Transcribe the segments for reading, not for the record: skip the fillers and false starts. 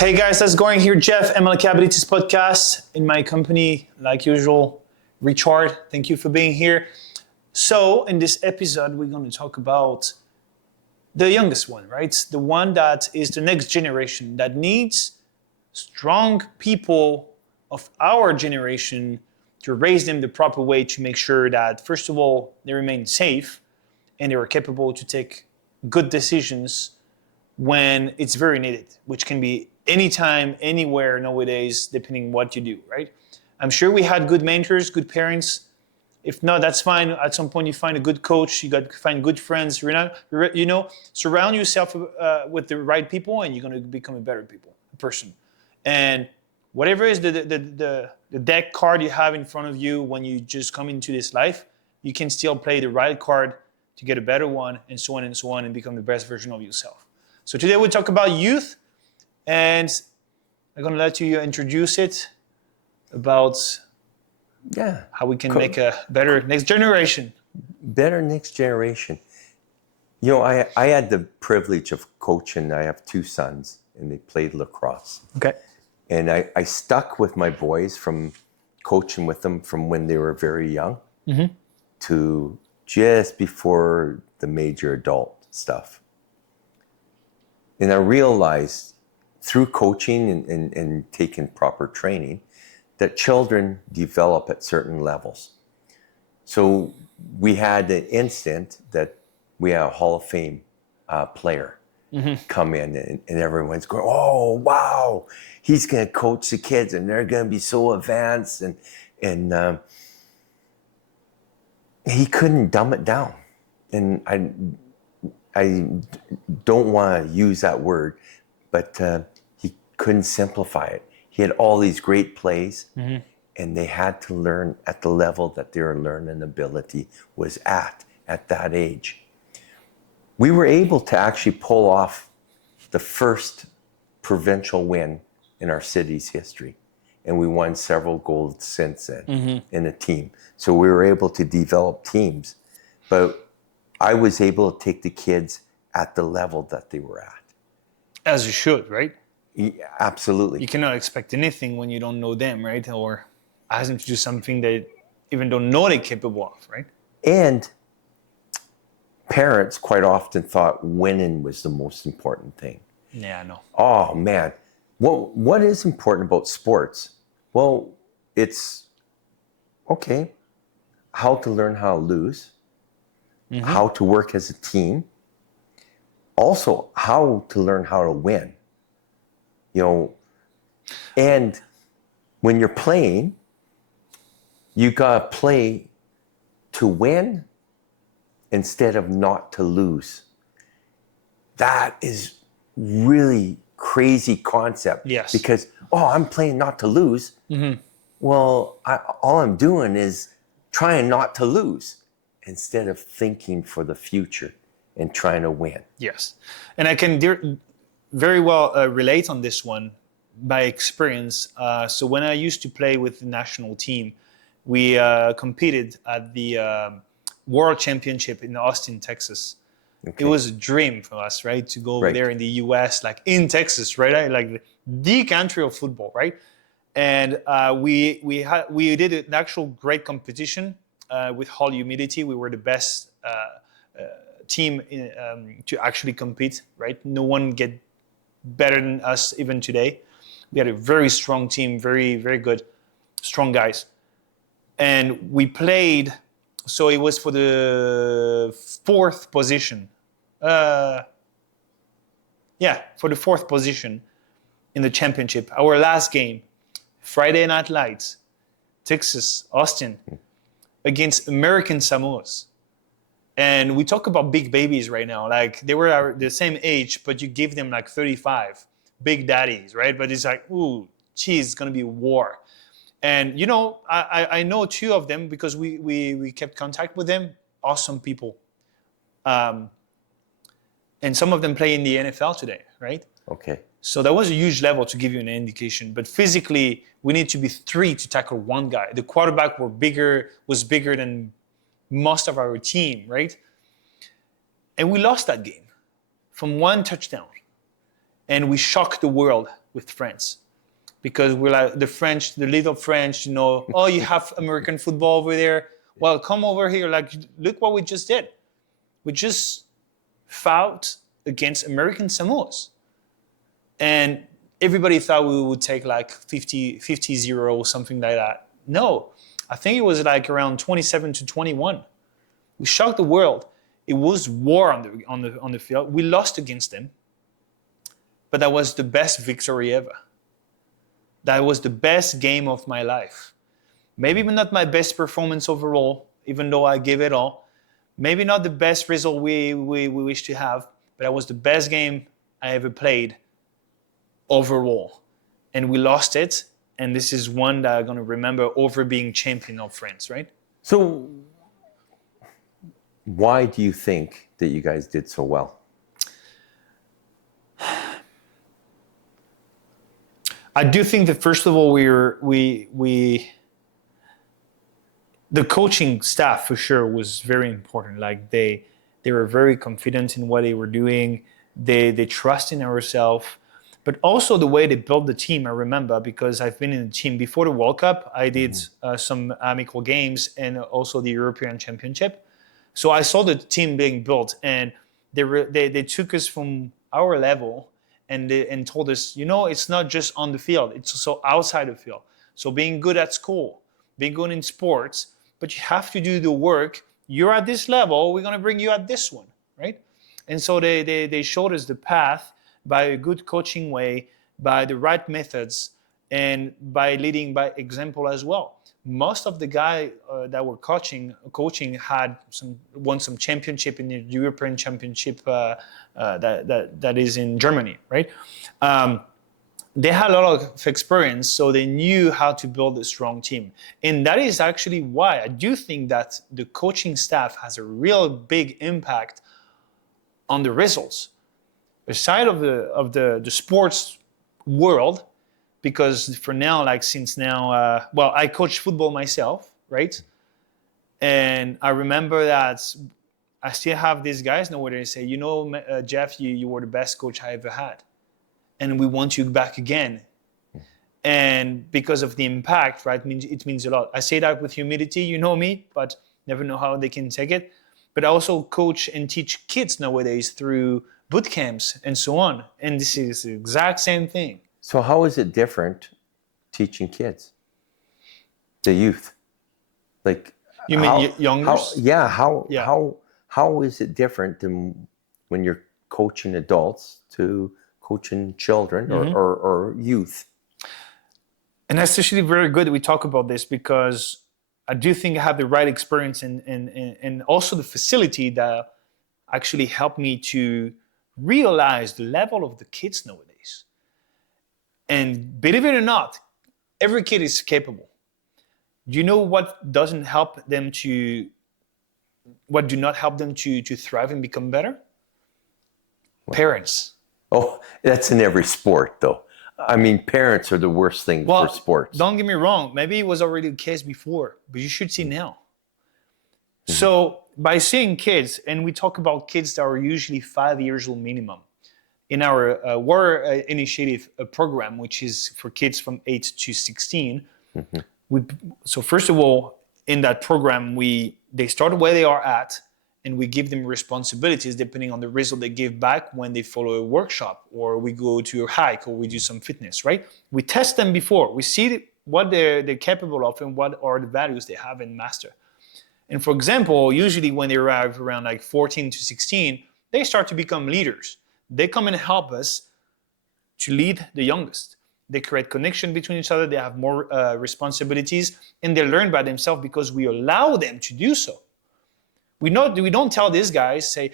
Hey guys, how's it going? Here, Jeff, ML Capabilities Podcast. In my company, like usual, Richard. Thank you for being here. So, in this episode, we're going to talk about the youngest one, right? The one that is the next generation that needs strong people of our generation to raise them the proper way to make sure that, first of all, they remain safe and they are capable to take good decisions when it's very needed, which can be anytime, anywhere nowadays, depending on what you do, right? I'm sure we had good mentors, good parents. If not, that's fine. At some point, you find a good coach. You got to find good friends. Surround yourself with the right people, and you're going to become a better person. And whatever is the deck card you have in front of you when you just come into this life, you can still play the right card to get a better one, and so on, and become the best version of yourself. So today we'll talk about youth, and I'm going to let you introduce it about how we can make a better next generation. Better next generation. You know, I had the privilege of coaching. I have two sons, and they played lacrosse. Okay. And I stuck with my boys from coaching with them from when they were very young to just before the major adult stuff. And I realized through coaching and taking proper training that children develop at certain levels. So we had an instant that we had a Hall of Fame player come in and everyone's going, oh, wow, he's going to coach the kids and they're going to be so advanced. And he couldn't dumb it down. And I don't want to use that word, but he couldn't simplify it. He had all these great plays, and they had to learn at the level that their learning ability was at that age. We were able to actually pull off the first provincial win in our city's history, and we won several golds since then in a team. So we were able to develop teams, but I was able to take the kids at the level that they were at. As you should, right? Yeah, absolutely. You cannot expect anything when you don't know them, right? Or ask them to do something they even don't know they're capable of, right? And parents quite often thought winning was the most important thing. Yeah, I know. Oh, man. What is important about sports? Well, it's, okay, how to learn how to lose, how to work as a team, also how to learn how to win. You know, and when you're playing, you got to play to win instead of not to lose. That is really crazy concept. Yes. Because, I'm playing not to lose. Well, all I'm doing is trying not to lose instead of thinking for the future and trying to win. Yes. And I can very well relate on this one by experience. So when I used to play with the national team, we competed at the World Championship in Austin, Texas. Okay. It was a dream for us, right? To go over there in the US, like in Texas, right? Like the country of football, right? And we did an actual great competition with Hall Humidity. We were the best team to actually compete, right? No one get better than us even today. We had a very strong team, very, very good, strong guys. And we played, so it was for the fourth position. For the fourth position in the championship. Our last game, Friday Night Lights, Texas, Austin, against American Samoas. And we talk about big babies right now. Like, they were the same age, but you give them like 35. Big daddies, right? But it's like, ooh, geez, it's going to be war. And, you know, I know two of them because we kept contact with them. Awesome people. And some of them play in the NFL today, right? Okay. So that was a huge level to give you an indication. But physically, we need to be three to tackle one guy. The quarterback was bigger than most of our team, right? And we lost that game from one touchdown. And we shocked the world with France. Because we're like the French, the little French, oh, you have American football over there. Well, come over here. Like, look what we just did. We just fought against American Samoas. And everybody thought we would take like 50-0 or something like that. No, I think it was like around 27-21. We shocked the world. It was war on the field. We lost against them. But that was the best victory ever. That was the best game of my life. Maybe not my best performance overall, even though I gave it all. Maybe not the best result we wish to have, but that was the best game I ever played overall. And we lost it, and this is one that I'm going to remember over being champion of France, right? So why do you think that you guys did so well? I do think that first of all, the coaching staff for sure was very important. Like they were very confident in what they were doing. They trust in ourselves, but also the way they built the team. I remember because I've been in the team before the World Cup. I did some amical games and also the European Championship. So I saw the team being built, and they took us from our level and told us, it's not just on the field, it's also outside the field. So being good at school, being good in sports, but you have to do the work. You're at this level, we're going to bring you at this one, right? And so they showed us the path by a good coaching way, by the right methods, and by leading by example as well. Most of the guys that were coaching had won some championship in the European Championship that is in Germany, right? They had a lot of experience, so they knew how to build a strong team. And that is actually why I do think that the coaching staff has a real big impact on the results. Aside of the sports world, because for now, since now, I coach football myself, right? And I remember that I still have these guys where they say, Jeff, you were the best coach I ever had. And we want you back again. And because of the impact, right, it means a lot. I say that with humility, you know me, but never know how they can take it. But I also coach and teach kids nowadays through boot camps and so on. And this is the exact same thing. So how is it different teaching kids, the youth? Like you mean youngers? How is it different than when you're coaching adults to coaching children or youth? And that's actually very good that we talk about this, because I do think I have the right experience and also the facility that actually helped me to realize the level of the kids nowadays. And believe it or not, every kid is capable. Do you know what do not help them to thrive and become better? What? Parents. Oh, that's in every sport, though. I mean, parents are the worst thing for sports. Don't get me wrong. Maybe it was already the case before, but you should see now. Mm-hmm. So by seeing kids, and we talk about kids that are usually 5 years old minimum, in our War Initiative program, which is for kids from 8 to 16. Mm-hmm. So first of all, in that program, they start where they are at, and we give them responsibilities depending on the result they give back when they follow a workshop, or we go to a hike, or we do some fitness, right? We test them before. We see what they're capable of and what are the values they have and master. And for example, usually when they arrive around 14 to 16, they start to become leaders. They come and help us to lead the youngest. They create connection between each other. They have more responsibilities, and they learn by themselves because we allow them to do so. We don't tell these guys, say,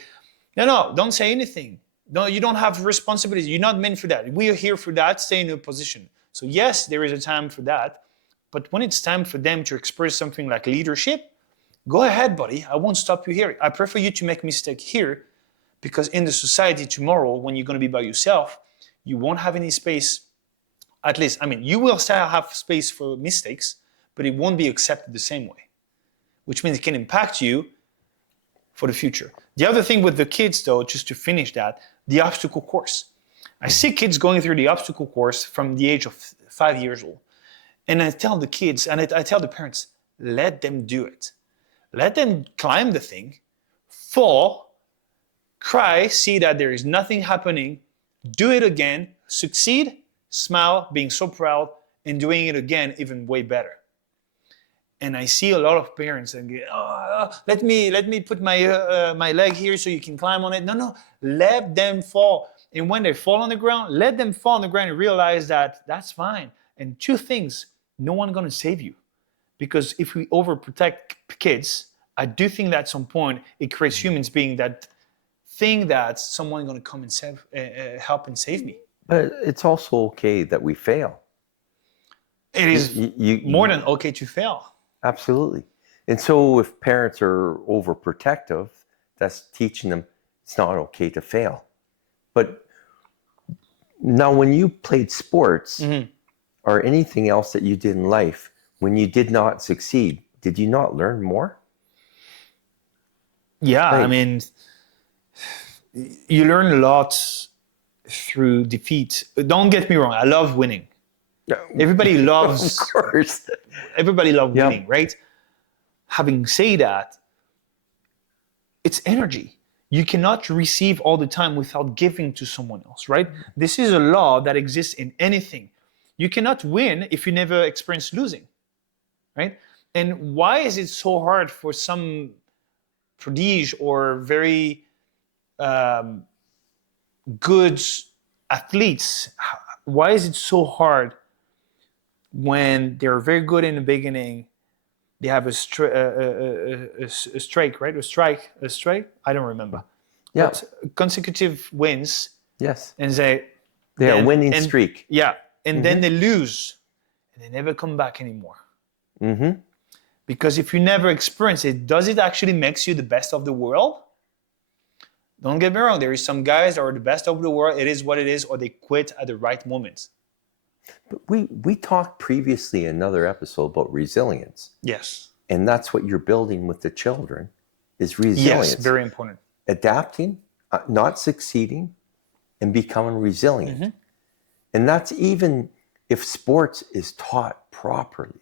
no, don't say anything. No, you don't have responsibilities. You're not meant for that. We are here for that. Stay in your position. So yes, there is a time for that. But when it's time for them to express something like leadership, go ahead, buddy. I won't stop you here. I prefer you to make a mistake here, because in the society tomorrow, when you're going to be by yourself, you won't have any space. At least, you will still have space for mistakes, but it won't be accepted the same way, which means it can impact you for the future. The other thing with the kids, though, just to finish that, the obstacle course. I see kids going through the obstacle course from the age of 5 years old. And I tell the kids, and I tell the parents, let them do it. Let them climb the thing, fall, cry, see that there is nothing happening, do it again, succeed, smile, being so proud, and doing it again even way better. And I see a lot of parents and go, let me put my leg here so you can climb on it. No, let them fall. And when they fall on the ground, let them fall on the ground and realize that that's fine. And two things, no one's going to save you. Because if we overprotect kids, I do think that at some point it creates humans being that thing that someone's going to come and help and save me. But it's also okay that we fail. It is more than okay to fail. Absolutely. And so if parents are overprotective, that's teaching them it's not okay to fail. But now when you played sports or anything else that you did in life, when you did not succeed, did you not learn more? Yeah, I mean, you learn a lot through defeat. Don't get me wrong, I love winning. Everybody loves, of course. Everybody loves winning, right? Having said that, it's energy. You cannot receive all the time without giving to someone else, right? This is a law that exists in anything. You cannot win if you never experience losing, right? And why is it so hard for some prestige or very good athletes? Why is it so hard when they're very good in the beginning? They have a strike, right? A strike. I don't remember. Yeah. But consecutive wins. Yes. And they a winning streak. Yeah. And then they lose and they never come back anymore. Mm-hmm. Because if you never experience it, does it actually make you the best of the world? Don't get me wrong. There is some guys that are the best of the world. It is what it is, or they quit at the right moment. But we talked previously in another episode about resilience. Yes. And that's what you're building with the children is resilience. Yes, very important. Adapting, not succeeding, and becoming resilient. Mm-hmm. And that's even if sports is taught properly,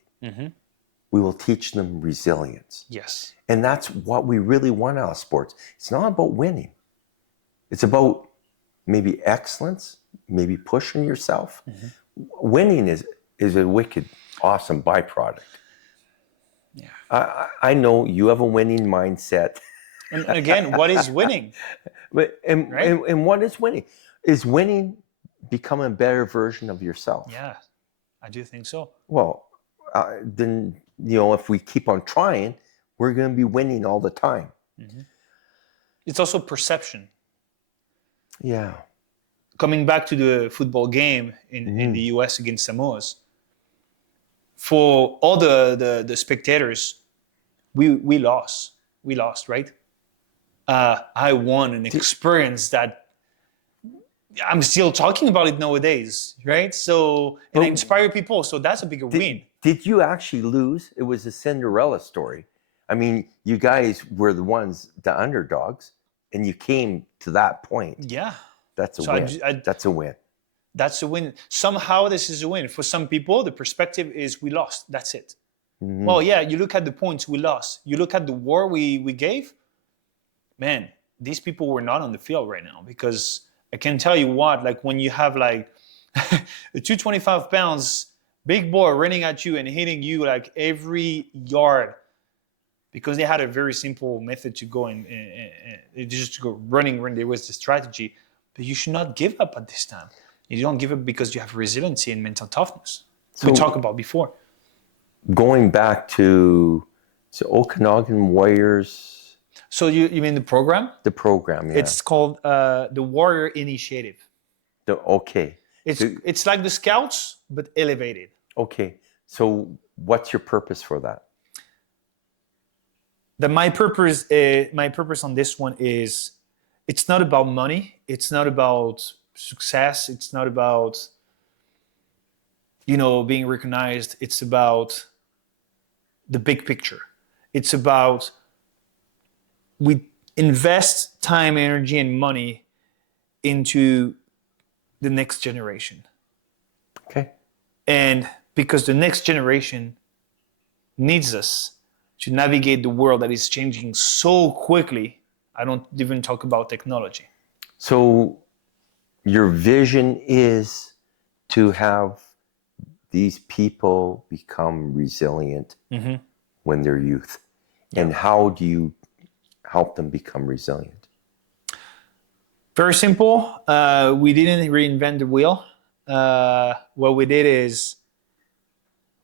we will teach them resilience. Yes. And that's what we really want out of sports. It's not about winning. It's about maybe excellence, maybe pushing yourself. Winning is a wicked, awesome byproduct. Yeah. I know you have a winning mindset. And again, what is winning? And what is winning? Is winning becoming a better version of yourself? Yeah, I do think so. Well, then, if we keep on trying, we're going to be winning all the time. It's also perception. Yeah. Coming back to the football game in the US against Samoas, for all the spectators, we lost. We lost, right? I won an experience that I'm still talking about it nowadays, right? So, and I inspire people, so that's a bigger win. Did you actually lose? It was a Cinderella story. I mean, you guys were the underdogs, and you came to that point. Yeah. That's a win. That's a win. That's a win. Somehow this is a win. For some people, the perspective is we lost. That's it. Well, yeah, you look at the points we lost. You look at the war we gave. Man, these people were not on the field right now, because I can tell you what, like when you have like a 225 pounds big boy running at you and hitting you like every yard, because they had a very simple method to go and just go running when there was the strategy. But you should not give up at this time. You don't give up because you have resiliency and mental toughness. So we talked about before. Going back to Okanagan Warriors. So you mean the program? The program, yeah. It's called the Warrior Initiative. Okay. It's like the Scouts, but elevated. Okay. So what's your purpose for that? My purpose on this one is, it's not about money. It's not about success. It's not about, being recognized. It's about the big picture. It's about, we invest time, energy, and money into the next generation. Okay. And because the next generation needs us to navigate the world that is changing so quickly. I don't even talk about technology. So your vision is to have these people become resilient when they're youth. And how do you help them become resilient? Very simple. We didn't reinvent the wheel. What we did is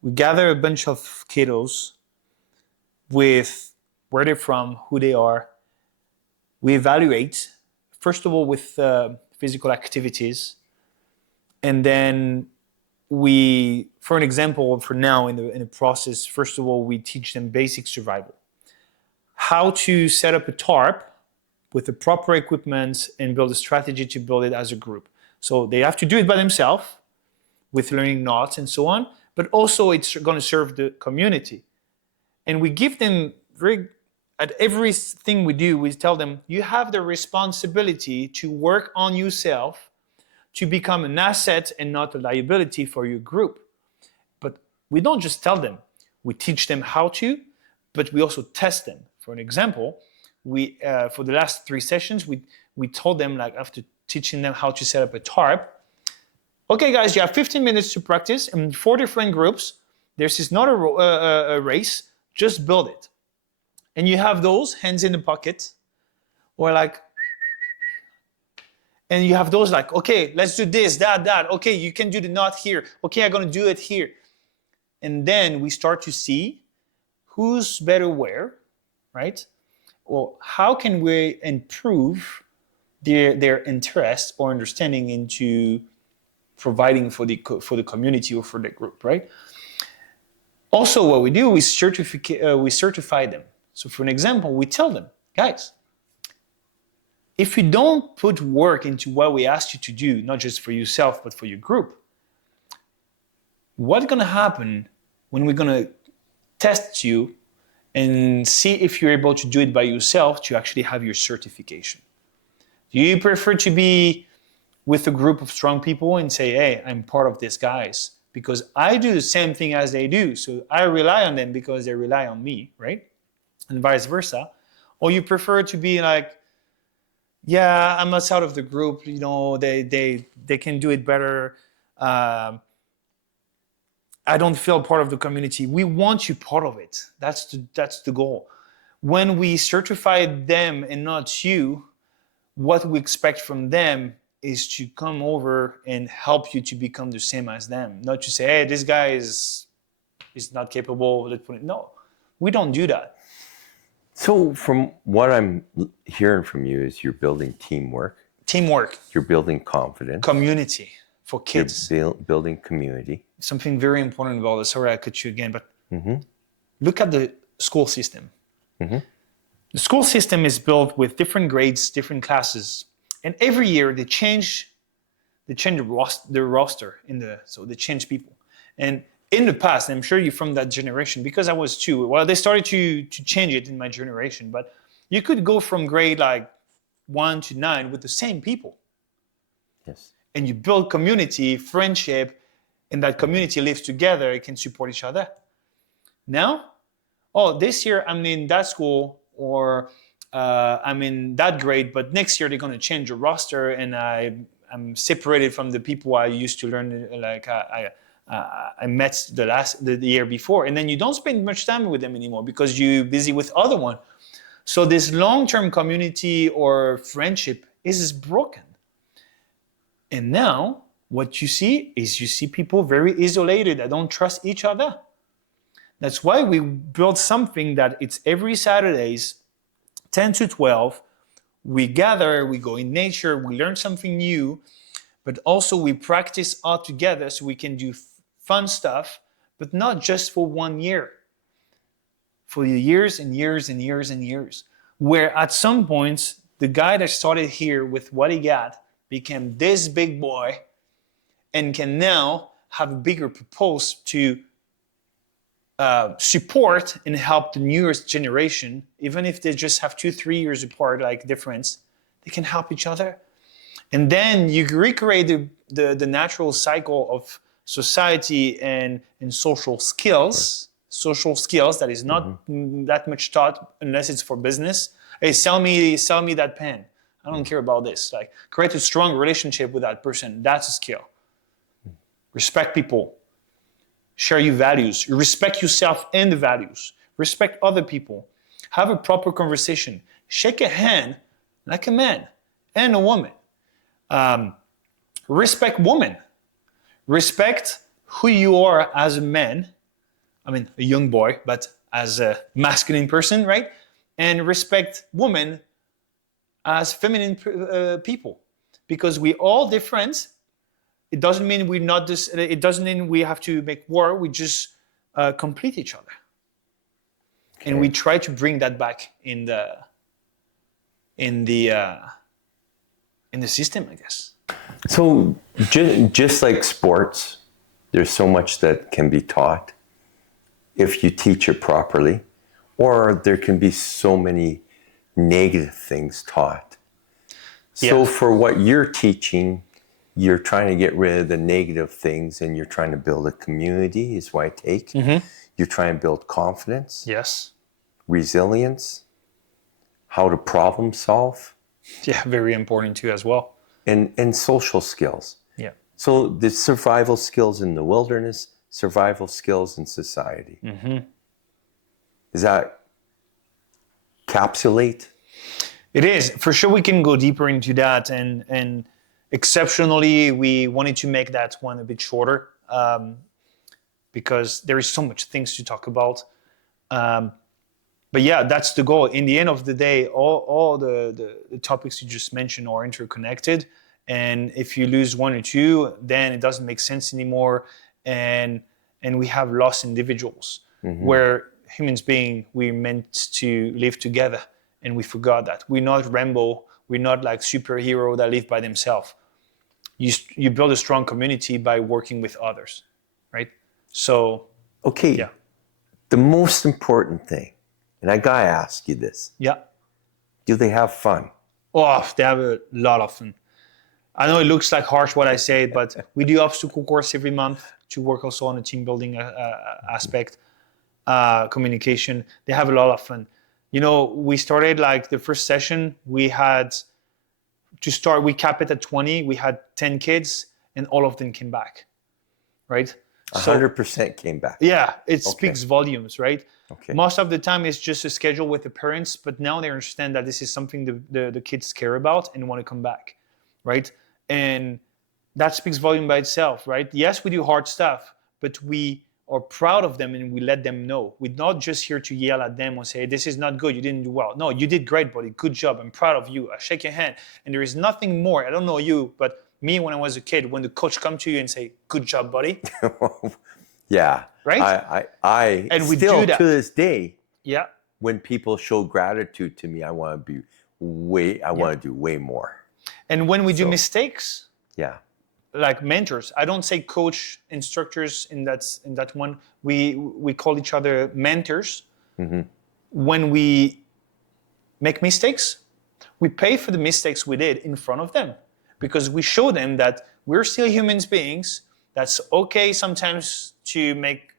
we gather a bunch of kiddos with where they're from, who they are. We evaluate, first of all, with physical activities. And then we, for an example, for now in the process, first of all, we teach them basic survival. How to set up a tarp with the proper equipment and build a strategy to build it as a group. So they have to do it by themselves with learning knots and so on, but also it's going to serve the community. And we give them at everything we do, we tell them, you have the responsibility to work on yourself to become an asset and not a liability for your group. But we don't just tell them, we teach them how to, but we also test them. For an example, we for the last 3 sessions, we told them, like after teaching them how to set up a tarp, okay guys, you have 15 minutes to practice in 4 different groups. This is not a race, just build it. And you have those hands in the pocket, or like, and you have those like, okay, let's do this, that. Okay, you can do the knot here. Okay, I'm gonna do it here. And then we start to see who's better where, right? Or how can we improve their interest or understanding into providing for the community or for the group, right? Also, what we do is we certify them. So for an example, we tell them, guys, if you don't put work into what we asked you to do, not just for yourself, but for your group, what's going to happen when we're going to test you and see if you're able to do it by yourself to actually have your certification? Do you prefer to be with a group of strong people and say, hey, I'm part of this, guys, because I do the same thing as they do, so I rely on them because they rely on me, right? And vice versa. Or you prefer to be like, yeah, I'm outside of the group, you know, they can do it better. I don't feel part of the community. We want you part of it. That's the goal. When we certify them and not you, what we expect from them is to come over and help you to become the same as them. Not to say, hey, this guy is not capable. Let's put it. No, we don't do that. So from what I'm hearing from you is you're building teamwork. Teamwork. You're building confidence. Community for kids. You're building community. Something very important about this. Sorry I cut you again, but look at the school system. The school system is built with different grades, different classes. And every year they change the roster so they change people. And in the past, I'm sure you're from that generation, because I was too. Well, they started to change it in my generation, but you could go from grade like 1 to 9 with the same people. Yes. And you build community, friendship, and that community lives together. It can support each other. Now, this year I'm in that school, or I'm in that grade, but next year they're going to change the roster, and I'm separated from the people I used to learn, like I met the year before, and then you don't spend much time with them anymore because you're busy with other one. So this long-term community or friendship is broken. And now what you see people very isolated that don't trust each other. That's why we built something that it's every Saturdays, 10 to 12. We gather, we go in nature, we learn something new, but also we practice all together so we can do fun stuff, but not just for 1 year, for years and years and years and years, where at some points, the guy that started here with what he got became this big boy and can now have a bigger purpose to support and help the newest generation, even if they just have 2-3 years apart, like difference, they can help each other. And then you recreate the natural cycle of society and social skills. Social skills that is not that much taught unless it's for business. Hey, sell me that pen. I don't care about this. Like, create a strong relationship with that person. That's a skill. Respect people. Share your values. You respect yourself and the values. Respect other people. Have a proper conversation. Shake a hand like a man and a woman. Respect women. Respect who you are as a man. I mean, a young boy, but as a masculine person, right? And respect women as feminine people, because we all different. It doesn't mean we're not this. It doesn't mean we have to make war. We just complete each other, and we try to bring that back in the system, I guess. So just like sports, there's so much that can be taught if you teach it properly, or there can be so many negative things taught. So for what you're teaching, you're trying to get rid of the negative things and you're trying to build a community, is what I take. You're trying to build confidence. Yes. Resilience, how to problem solve. Yeah, very important too as well. And social skills. Yeah. So the survival skills in the wilderness, survival skills in society. Does that encapsulate? It is. For sure we can go deeper into that, and exceptionally we wanted to make that one a bit shorter because there is so much things to talk about. But yeah, that's the goal. In the end of the day, all the topics you just mentioned are interconnected. And if you lose one or two, then it doesn't make sense anymore. And we have lost individuals where humans being, we're meant to live together. And we forgot that. We're not Rambo. We're not like superhero that live by themselves. You build a strong community by working with others, right? So, okay. Yeah. The most important thing, and I gotta ask you this. Yeah. Do they have fun? Oh, they have a lot of fun. I know it looks like harsh what I say, but we do obstacle course every month to work also on a team building aspect, communication. They have a lot of fun. You know, we started like the first session, we had to start, we cap it at 20, we had 10 kids and all of them came back, right? 100% came back. Yeah, it speaks volumes, right? Okay. Most of the time it's just a schedule with the parents, but now they understand that this is something the kids care about and want to come back, right? And that speaks volume by itself, right? Yes, we do hard stuff, but we are proud of them and we let them know. We're not just here to yell at them or say, this is not good, you didn't do well. No, you did great, buddy, good job, I'm proud of you. I shake your hand. And there is nothing more, I don't know you, but me when I was a kid, when the coach come to you and say, good job, buddy. Yeah. Right? I And we still do that. to this day, Yeah. when people show gratitude to me, I want to do way more. And when we do mistakes, Yeah. like mentors, I don't say coach, instructors in that one. We call each other mentors. When we make mistakes, we pay for the mistakes we did in front of them, because we show them that we're still human beings. That's okay sometimes to make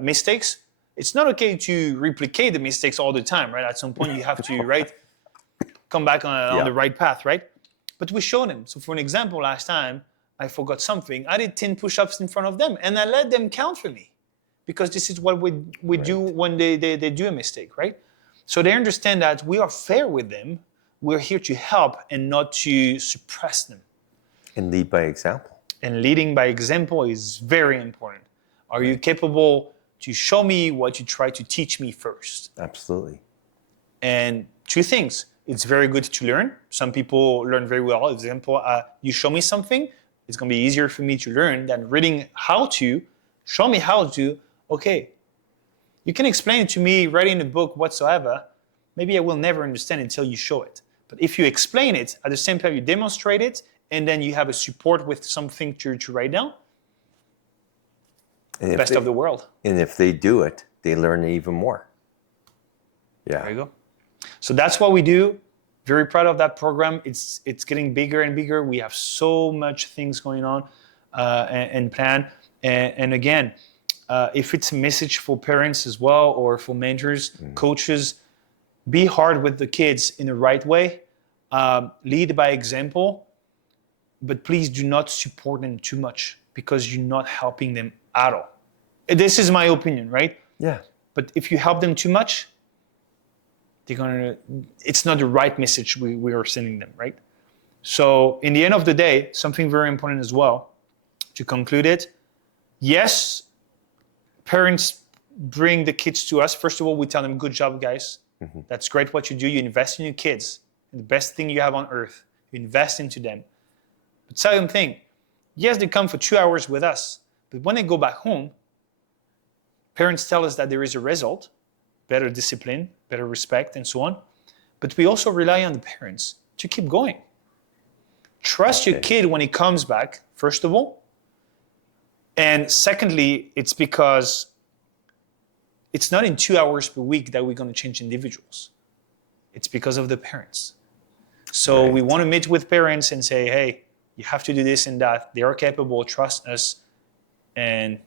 mistakes. It's not okay to replicate the mistakes all the time, right? At some point you have to, right, come back on the right path, right? But we show them. So for an example, last time I forgot something. I did 10 push-ups in front of them and I let them count for me, because this is what we do when they do a mistake, right? So they understand that we are fair with them. We're here to help and not to suppress them. And lead by example. And leading by example is very important. Are you capable to show me what you try to teach me first? Absolutely. And two things. It's very good to learn. Some people learn very well. For example, you show me something, it's going to be easier for me to learn than reading how to. Show me how to. Okay, you can explain it to me, writing a book whatsoever. Maybe I will never understand until you show it. But if you explain it, at the same time you demonstrate it, and then you have a support with something to write down, best of the world. And if they do it, they learn even more. Yeah. There you go. So that's what we do. Very proud of that program. It's getting bigger and bigger. We have so much things going on and plan. And again, if it's a message for parents as well, or for mentors, coaches, be hard with the kids in the right way. Lead by example, but please do not support them too much, because you're not helping them at all. This is my opinion, right? Yeah. But if you help them too much, it's not the right message we are sending them, right? So in the end of the day, something very important as well, to conclude it, yes, parents bring the kids to us. First of all, we tell them, good job, guys. That's great what you do. You invest in your kids. The best thing you have on earth. You invest into them. But second thing, yes, they come for 2 hours with us. But when they go back home, parents tell us that there is a result, better discipline, better respect, and so on. But we also rely on the parents to keep going. Trust your kid when he comes back, first of all. And secondly, it's because it's not in 2 hours per week that we're going to change individuals. It's because of the parents. So we want to meet with parents and say, hey, you have to do this and that. They are capable, trust us. And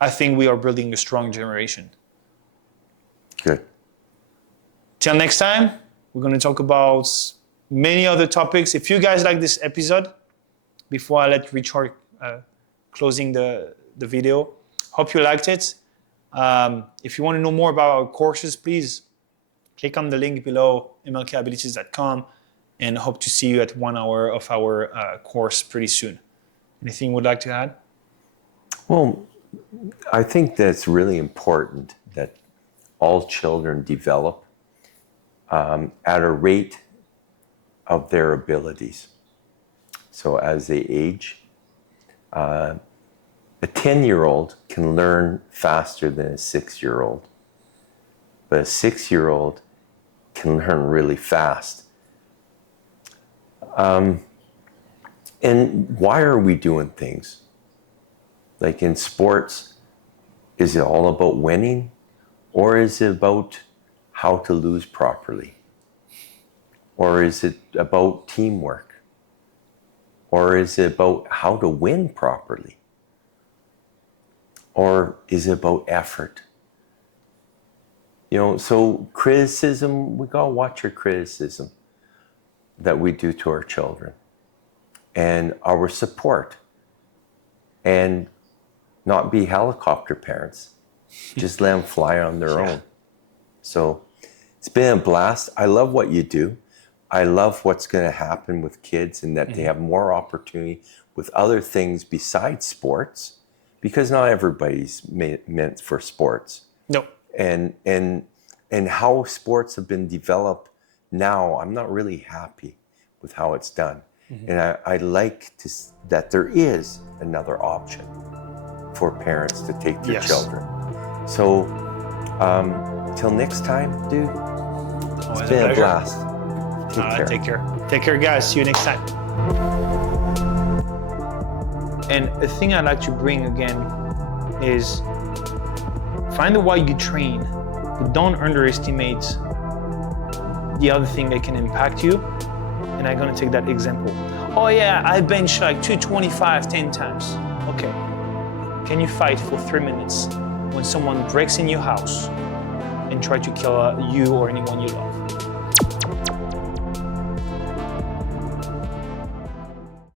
I think we are building a strong generation. Good. Till next time, we're going to talk about many other topics. If you guys like this episode, before I let Richard closing the video, hope you liked it. If you want to know more about our courses, please click on the link below, mlkabilities.com, and hope to see you at 1 hour of our course pretty soon. Anything you would like to add? Well, I think that's really important that all children develop at a rate of their abilities. So as they age, a 10-year-old can learn faster than a 6-year-old, but a 6-year-old can learn really fast. And why are we doing things? Like in sports, is it all about winning, or is it about how to lose properly? Or is it about teamwork? Or is it about how to win properly? Or is it about effort? You know, so criticism, we gotta watch our criticism that we do to our children, and our support, and not be helicopter parents. Just let them fly on their own. So it's been a blast. I love what you do. I love what's going to happen with kids, and that they have more opportunity with other things besides sports, because not everybody's meant for sports. No. And how sports have been developed now, I'm not really happy with how it's done. And I like that there is another option for parents to take their children. So till next time, dude, it's been a blast. Take care. Take care, guys. See you next time. And a thing I'd like to bring again is find out why you train, but don't underestimate the other thing that can impact you. And I'm going to take that example. Oh yeah, I bench like 225 10 times. Okay. Can you fight for 3 minutes when someone breaks in your house and try to kill you or anyone you love?